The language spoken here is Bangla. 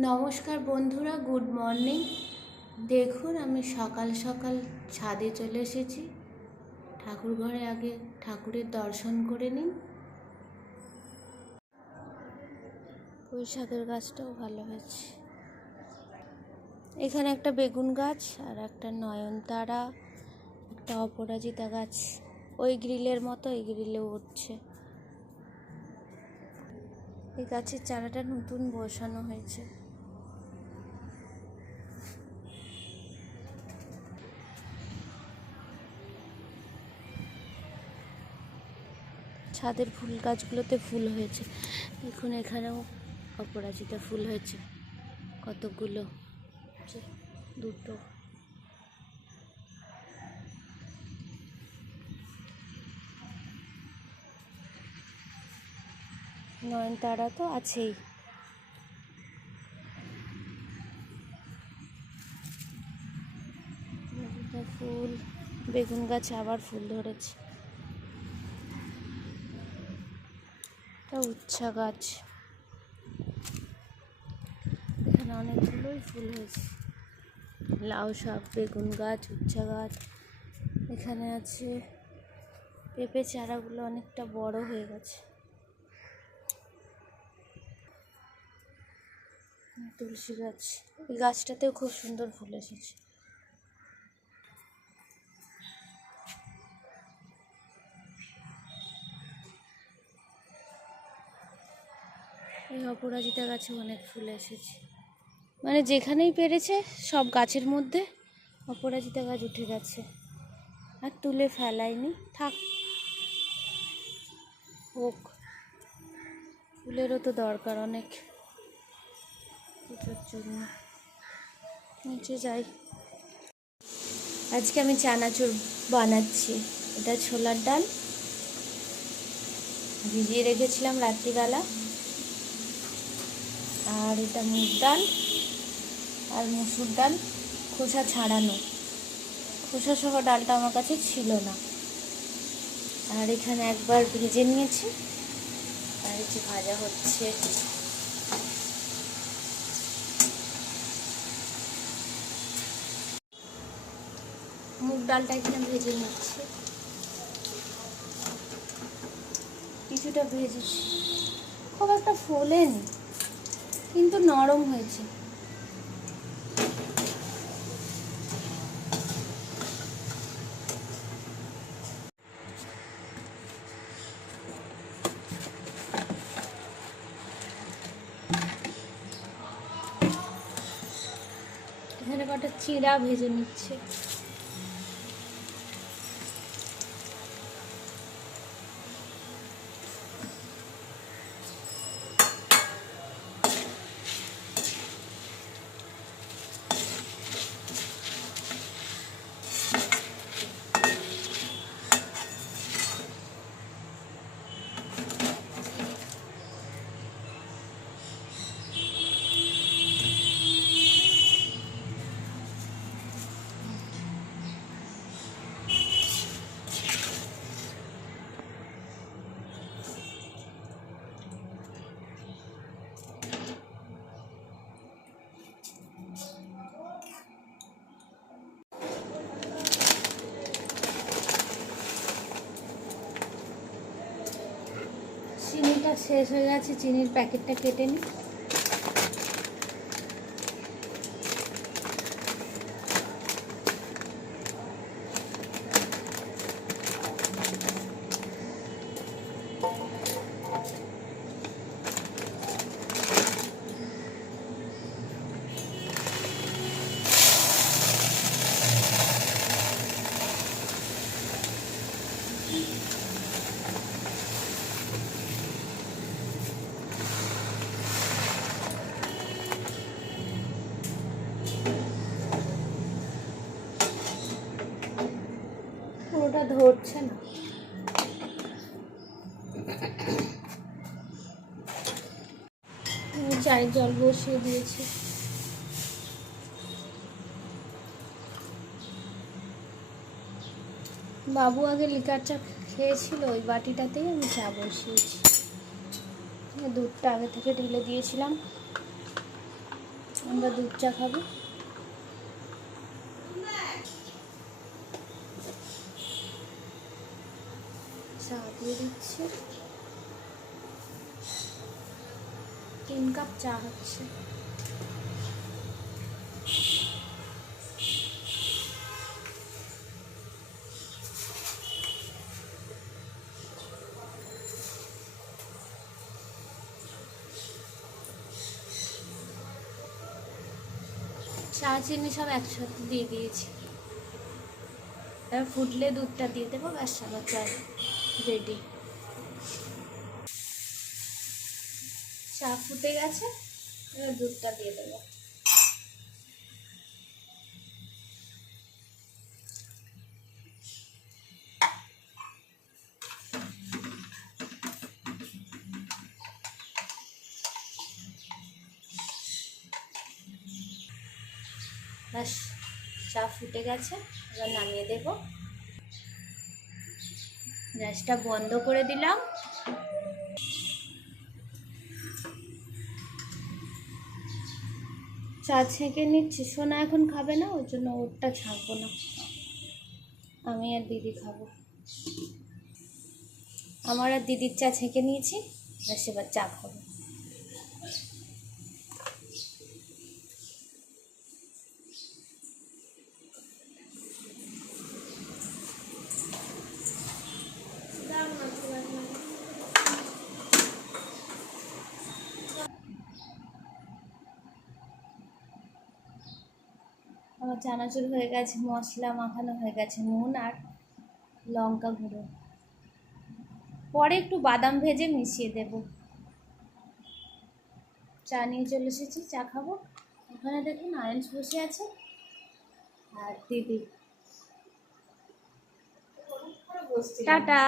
নমস্কার বন্ধুরা, গুড মর্নিং। দেখুন আমি সকাল সকাল ছাদে চলে এসেছি। ঠাকুর ঘরে আগে ঠাকুরের দর্শন করে নিন। পুঁই শাকের গাছটাও ভালো হয়েছে। এখানে একটা বেগুন গাছ আর একটা নয়নতারা, একটা অপরাজিতা গাছ ওই গ্রিলের মতো এই গ্রিলেও উঠছে। এই গাছের চারাটা নতুন বসানো হয়েছে। ছাদের ফুল গাছগুলোতে ফুল হয়েছে। দেখুন এখানেও অপরাজিতা ফুল হয়েছে কতগুলো, দুটো। নয়নতারা তো আছেই। ফুল, বেগুন গাছে আবার ফুল ধরেছে। উচ্ছা গাছ, এখানে অনেকগুলোই ফুল হয়েছে। লাউ শাক, বেগুন গাছ, উচ্ছা গাছ। এখানে আছে পেঁপে চারাগুলো অনেকটা বড় হয়ে গেছে। তুলসী গাছ, এই গাছটাতেও খুব সুন্দর ফুল এসেছে। এই অপরাজিতা গাছে অনেক ফুল এসেছে, মানে যেখানেই পেরেছে সব গাছের মধ্যে অপরাজিতা গাছ উঠে গেছে। আর তুলে ফেলাইনি, থাক, হোক। ফুলেরও তো দরকার অনেক পুজোর জন্য। নিচে যাই। আজকে আমি চানাচুর বানাচ্ছি। এটা ছোলার ডাল ভিজিয়ে রেখেছিলাম রাত্রিবেলা, আর এটা মুগ ডাল আর মসুর ডাল খোসা ছাড়ানো। খোসা সহ ডালটা আমার কাছে ছিল না, আর এখানে একবার ভেজে নিয়েছি আর কিছু ভাজা হচ্ছে। মুগ ডালটা এখানে ভেজে নিচ্ছি, কিছুটা ভেজেছি, খুব একটা ফোলেনি কিন্তু নরম হয়েছে। এখানে কটা চিড়া ভেজে নিচ্ছে। চিনিটা শেষ হয়ে গেছে, চিনির প্যাকেটটা কেটে নিই। পুরোটা ধরছে না। চায়ের জল বসিয়ে দিয়েছি। বাবু আগে লিকার চা খেয়েছিল, ওই বাটিটাতেই আমি চা বসিয়েছি। দুধটা আগে থেকে ঢেলে দিয়েছিলাম। আমরা দুধ চা খাবো। চা দিয়ে দিচ্ছি, 3 কাপ চা হচ্ছে। চা চিনি সব একসাথে দিয়ে দিয়েছি, এবার ফুটলে দুধটা দিয়ে দেবো, ব্যাস আমার চা রেডি। চা ফুটে গেছে, এবার দুধটা দিয়ে দেবো। ব্যাস চা ফুটে গেছে, এবার নামিয়ে দেব। গ্যাসটা বন্ধ করে দিলাম। চা ছেঁকে নিচ্ছি, সোনা এখন খাবে না, ওর জন্য ওরটা ছাঁকবো না, আমি আর দিদি খাবো। আমার আর দিদির চা ছেঁকে নিয়েছি, ব্যাস এবার চা খাবো। আমার চানাচুর হয়ে গেছে, মশলা মাখানো হয়ে গেছে, নুন আর লঙ্কা গুঁড়ো, পরে একটু বাদাম ভেজে মিশিয়ে দেব। চা নিয়ে চলে এসেছি, চা খাবো। ওখানে দেখুন আয়েন্স বসে আছে আর দিদি। টাটা।